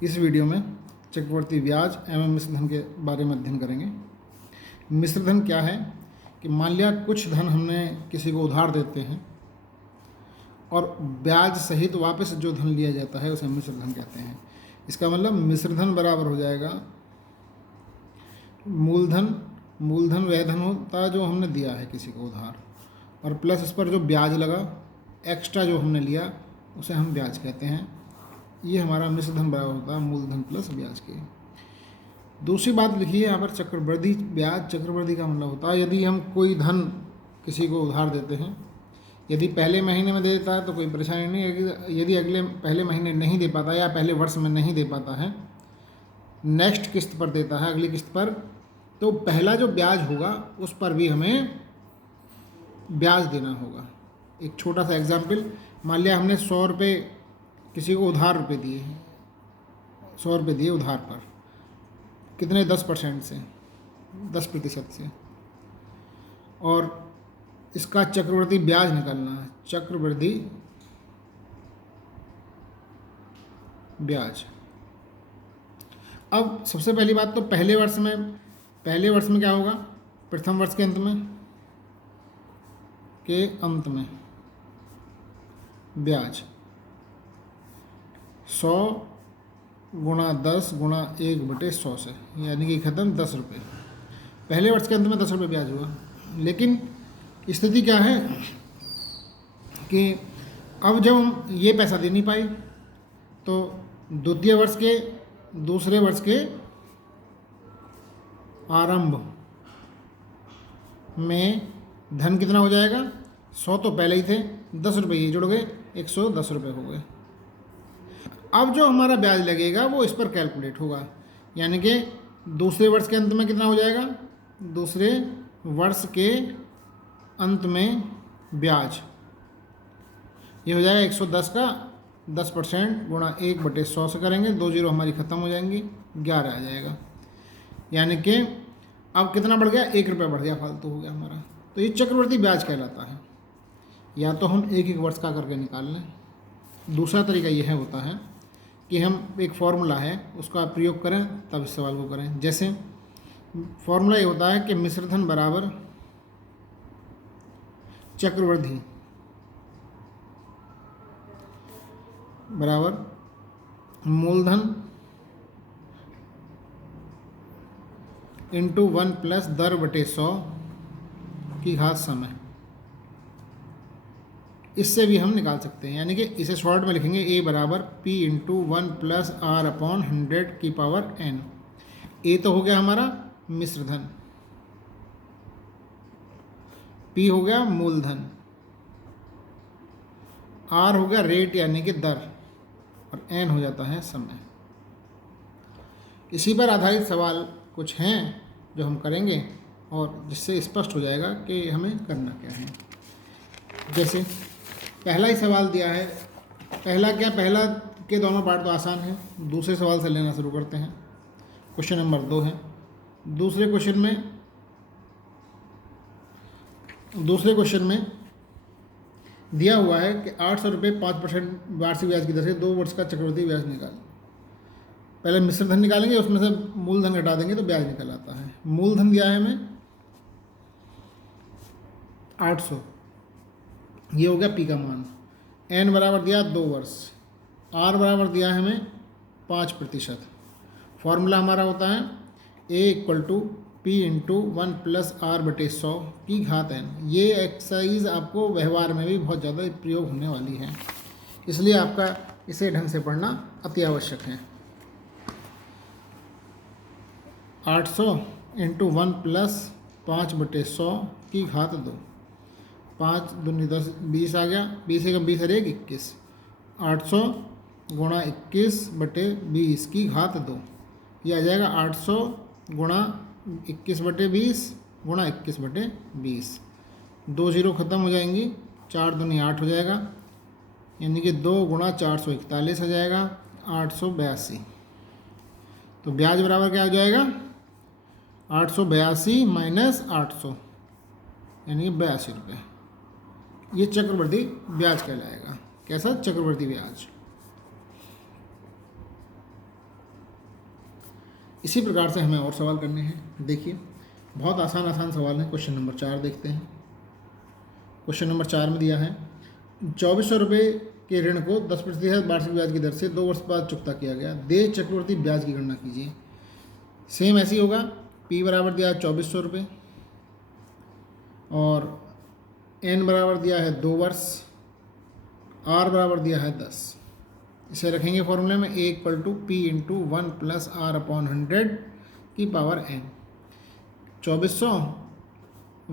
इस वीडियो में चक्रवर्ती ब्याज एवं मिश्रधन के बारे में अध्ययन करेंगे। मिश्रधन क्या है कि मान लिया कुछ धन हमने किसी को उधार देते हैं और ब्याज सहित वापस जो धन लिया जाता है उसे मिश्रधन कहते हैं। इसका मतलब मिश्रधन बराबर हो जाएगा मूलधन। मूलधन वह धन होता है जो हमने दिया है किसी को उधार, और प्लस इस पर जो ब्याज लगा एक्स्ट्रा जो हमने लिया उसे हम ब्याज कहते हैं। ये हमारा मिश्रधन बराबर होता है मूलधन प्लस ब्याज के। दूसरी बात लिखिए यहाँ पर चक्रवृद्धि ब्याज। चक्रवृद्धि का मतलब होता है यदि हम कोई धन किसी को उधार देते हैं, यदि पहले महीने में दे देता है तो कोई परेशानी नहीं। यदि पहले महीने नहीं दे पाता या पहले वर्ष में नहीं दे पाता है, नेक्स्ट किस्त पर देता है, अगली किस्त पर, तो पहला जो ब्याज होगा उस पर भी हमें ब्याज देना होगा। एक छोटा सा एग्जाम्पल, मान लिया हमने 100 रुपये किसी को उधार रुपये दिए हैं, 100 रुपये दिए उधार पर, कितने 10% से, 10% से, और इसका चक्रवृद्धि ब्याज निकालना है। चक्रवृद्धि ब्याज। अब सबसे पहली बात तो पहले वर्ष में क्या होगा, प्रथम वर्ष के अंत में ब्याज 100 गुणा 10 गुणा 1/100 से, यानी कि ख़त्म 10 रुपये। पहले वर्ष के अंत में 10 रुपये ब्याज हुआ। लेकिन स्थिति क्या है कि अब जब हम ये पैसा दे नहीं पाई तो दूसरे वर्ष के आरंभ में धन कितना हो जाएगा, 100 तो पहले ही थे, 10 रुपये ये जुड़ गए, 110 रुपये हो गए। अब जो हमारा ब्याज लगेगा वो इस पर कैलकुलेट होगा, यानी कि दूसरे वर्ष के अंत में कितना हो जाएगा, दूसरे वर्ष के अंत में ब्याज ये हो जाएगा 110 का 10% गुणा 1/100 से करेंगे, 2 जीरो हमारी ख़त्म हो जाएंगी, 11 आ जाएगा। यानी कि अब कितना बढ़ गया, 1 रुपया बढ़ गया, फालतू हो गया हमारा। तो ये चक्रवृद्धि ब्याज कहलाता है। या तो हम एक वर्ष का करके निकाल लें। दूसरा तरीका यह होता है कि हम एक फॉर्मूला है उसका प्रयोग करें तब इस सवाल को करें। जैसे फॉर्मूला ये होता है कि मिश्रधन बराबर चक्रवृद्धि बराबर मूलधन इंटू 1 प्लस दर बटे 100 की घात समय। इससे भी हम निकाल सकते हैं, यानी कि इसे शॉर्ट में लिखेंगे a बराबर p into 1 plus r upon 100 की पावर n। a तो हो गया हमारा मिश्रधन, p हो गया मूलधन, r हो गया रेट यानी कि दर, और n हो जाता है समय। इसी पर आधारित सवाल कुछ हैं जो हम करेंगे और जिससे स्पष्ट हो जाएगा कि हमें करना क्या है। जैसे पहला ही सवाल दिया है, पहला के दोनों पार्ट तो आसान है, दूसरे सवाल से लेना शुरू करते हैं। क्वेश्चन नंबर 2 है। दूसरे क्वेश्चन में दिया हुआ है कि 800 रुपये 5% वार्षिक ब्याज की दर से 2 वर्ष का चक्रवृद्धि ब्याज निकाल। पहले मिश्रधन निकालेंगे, उसमें से मूलधन घटा देंगे तो ब्याज निकल आता है। मूलधन दिया है हमें 800, ये हो गया पी का मान। एन बराबर दिया 2 वर्ष, आर बराबर दिया है हमें 5%। फॉर्मूला हमारा होता है A equal to P into 1 plus R बटे 100 की घात एन। ये एक्सरसाइज आपको व्यवहार में भी बहुत ज़्यादा प्रयोग होने वाली है, इसलिए आपका इसे ढंग से पढ़ना अति आवश्यक है। 800 इंटू 1 प्लस 5/100 की घात 2, 5 दूनी 10, 20 आ गया, 20 एकम 20 हर 21, 800 गुणा 21/20 की घात 2, ये आ जाएगा 800 गुणा 21/20 गुणा 21/20। 2 जीरो ख़त्म हो जाएंगी, 4 दूनी 8 हो जाएगा, यानी कि 2 गुणा 441 हो जाएगा, 882। तो ब्याज बराबर क्या हो जाएगा, 882 माइनस 800 यानी कि 82 रुपये। ये चक्रवृद्धि ब्याज कहलाएगा। कैसा, चक्रवृद्धि ब्याज। इसी प्रकार से हमें और सवाल करने हैं। देखिए बहुत आसान आसान सवाल है। क्वेश्चन नंबर 4 देखते हैं। क्वेश्चन नंबर 4 में दिया है 2400 रुपये के ऋण को 10% वार्षिक ब्याज की दर से 2 वर्ष बाद चुकता किया गया। दे चक्रवृद्धि ब्याज की गणना कीजिए। सेम ऐसे ही होगा। P बराबर दिया है 2400 रुपये और N बराबर दिया है 2 वर्ष, R बराबर दिया है 10। इसे रखेंगे फॉर्मूले में A equal to P into 1 plus R upon 100 की पावर N। 2400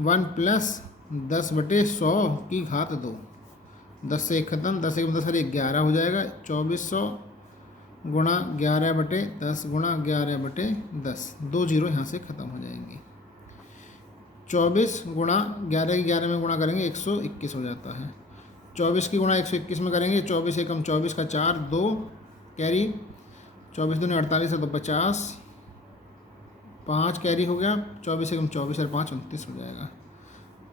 1 प्लस 10/100 की घात 2। 10 से 1 खत्म, 10 1 10 11 हो जाएगा। 2400 गुणा 11/10 गुणा 11/10, 2 जीरो यहाँ से ख़त्म हो जाएंगे। 24 गुणा 11 की 11 में गुणा करेंगे 121 हो जाता है। 24 की गुणा 121 में करेंगे 24 एकम 24 का 4, 2 कैरी, 24 दूनी 48 है तो 50, 5 कैरी हो गया। 24 एकम 24 और 5 29 हो जाएगा।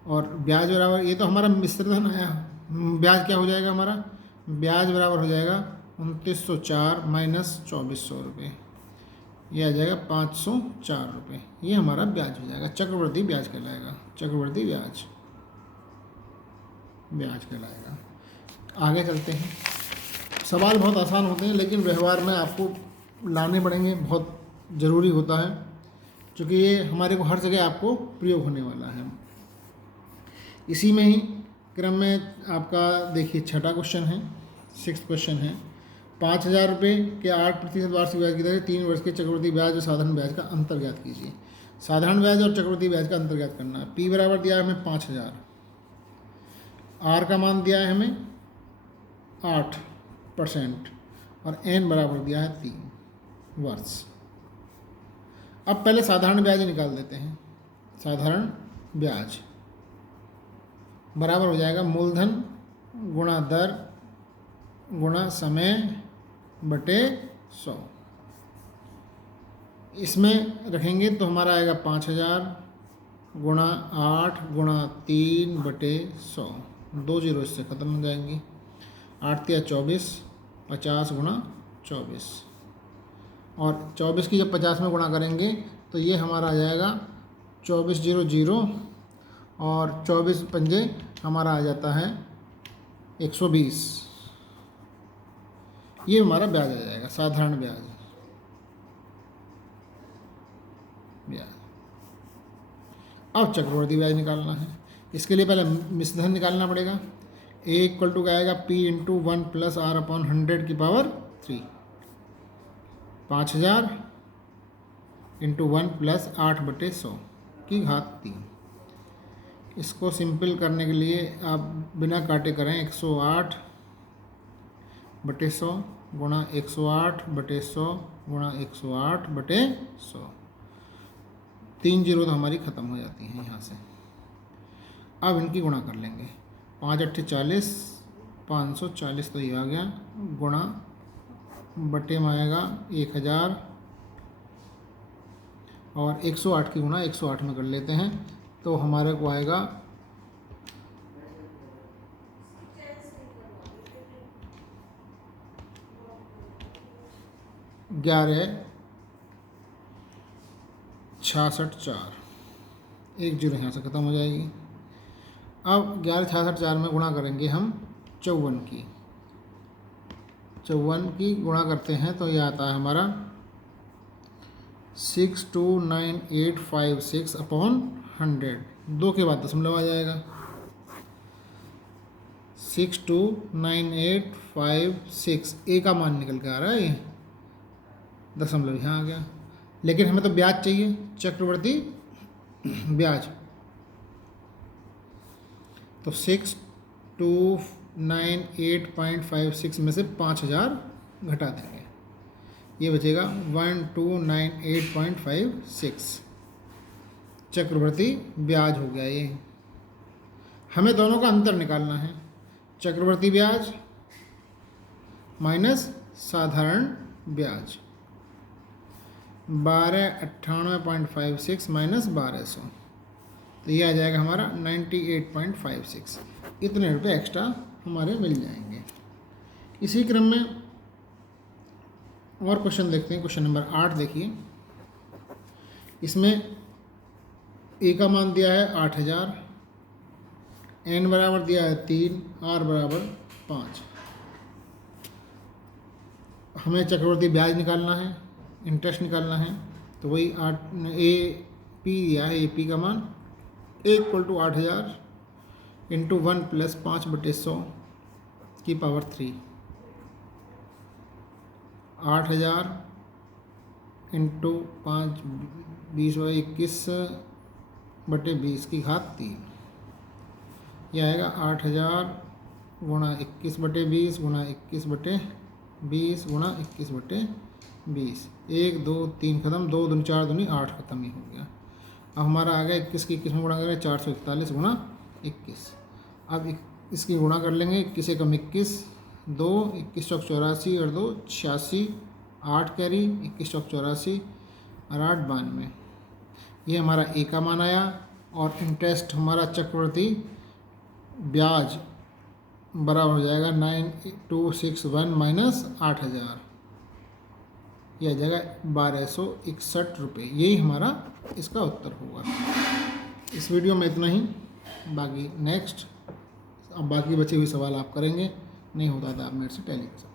और ब्याज बराबर, ये तो हमारा मिश्र धन आया। ब्याज क्या हो जाएगा हमारा? ब्याज बराबर हो जाएगा 2904 माइनस 2400 रुपये, ये आ जाएगा 504 रुपये। ये हमारा ब्याज हो जाएगा। चक्रवृद्धि ब्याज कहलाएगा। चक्रवृद्धि ब्याज कहलाएगा। आगे चलते हैं। सवाल बहुत आसान होते हैं लेकिन व्यवहार में आपको लाने पड़ेंगे, बहुत ज़रूरी होता है क्योंकि ये हमारे को हर जगह आपको प्रयोग होने वाला है। इसी में ही क्रम में आपका देखिए छठा क्वेश्चन है, 6th क्वेश्चन है। 5000 रुपये के 8% वार्षिक ब्याज की दर से 3 वर्ष के चक्रवृद्धि ब्याज और साधारण ब्याज का अंतर ज्ञात कीजिए। साधारण ब्याज और चक्रवृद्धि ब्याज का अंतर ज्ञात करना है। P बराबर दिया है हमें 5000, R का मान दिया है हमें 8% और N बराबर दिया है 3 वर्ष। अब पहले साधारण ब्याज निकाल देते हैं। साधारण ब्याज बराबर हो जाएगा मूलधन गुणा दर गुणा समय बटे 100। इसमें रखेंगे तो हमारा आएगा 5000 गुणा 8 गुणा 3/100, 2 जीरो इससे ख़त्म हो जाएंगी। 8 या 24, 50 गुणा 24 और 24 की जब 50 में गुणा करेंगे तो ये हमारा आ जाएगा 2400 और 24 पंजे हमारा आ जाता है 120। ये हमारा ब्याज आ जाएगा, साधारण ब्याज। अब चक्रवृद्धि ब्याज निकालना है। इसके लिए पहले मिश्रधन निकालना पड़ेगा। A इक्वल टू का आएगा P into 1 plus R upon 100 की पावर 3। 5000 इंटू 1 प्लस 8/100 की घात 3। इसको सिंपल करने के लिए आप बिना काटे करें 108/100 गुणा 108/100 गुणा 108/100। 3 जीरो तो हमारी ख़त्म हो जाती हैं यहाँ से। अब इनकी गुणा कर लेंगे। 5 8 40, 540 तो ये आ गया, गुणा बटे में आएगा 1000 और 108 की गुणा 108 में कर लेते हैं तो हमारे को आएगा 11,66,4। 1 जीरो यहाँ से ख़त्म हो जाएगी। अब 11,66,4 में गुणा करेंगे हम 54 की। 54 की गुणा करते हैं तो ये आता है हमारा 629,856 अपॉन 100। 2 के बाद दशमलव आ जाएगा। 629,856, ए का मान निकल के आ रहा है, ये दशमलव यहाँ आ गया। लेकिन हमें तो ब्याज चाहिए, चक्रवृद्धि ब्याज। तो 629,856 में से 5000 घटा देंगे, ये बचेगा 1298.56 चक्रवृद्धि ब्याज हो गया। ये हमें दोनों का अंतर निकालना है। चक्रवृद्धि ब्याज माइनस साधारण ब्याज। 1298.56 माइनस 1200, तो ये आ जाएगा हमारा 98.56। इतने रुपये एक्स्ट्रा हमारे मिल जाएंगे। इसी क्रम में और क्वेश्चन देखते हैं। क्वेश्चन नंबर 8 देखिए। इसमें ए का मान दिया है 8,000, एन बराबर दिया है 3, आर बराबर 5। हमें चक्रवर्ती ब्याज निकालना है, इंटरेस्ट निकालना है, तो वही 8 ए पी दिया है, ए पी का मान ए इक्वल टू 8,000 इंटू 1 प्लस 5/100 की पावर 3, 8,000 इंटू 5 20/21/20 की घात 3। यह आएगा 8,000 गुणा 21/20 गुणा 21/20 गुणा 21/20। 1 2 3 खत्म, 2 दूनी 4 दूनी 8 खत्म, ही हो गया। अब हमारा आ गया 21 की 21 में गुणा करें 441 गुणा 21। अब इसकी गुणा कर लेंगे, 21 एकम 21, 2 21 चौक 84 और 2 86, 8 कैरी 21 चौक 84 और 8 92। ये हमारा ए का मान आया। और इंटरेस्ट हमारा चक्रवर्ती ब्याज बराबर हो जाएगा 9261 माइनस 8,000, यह आ जाएगा 1261 रुपये। यही हमारा इसका उत्तर होगा। इस वीडियो में इतना ही, बाकी नेक्स्ट अब बाकी बचे हुए सवाल आप करेंगे, नहीं होता था आप मेरे से टेली कर सकते।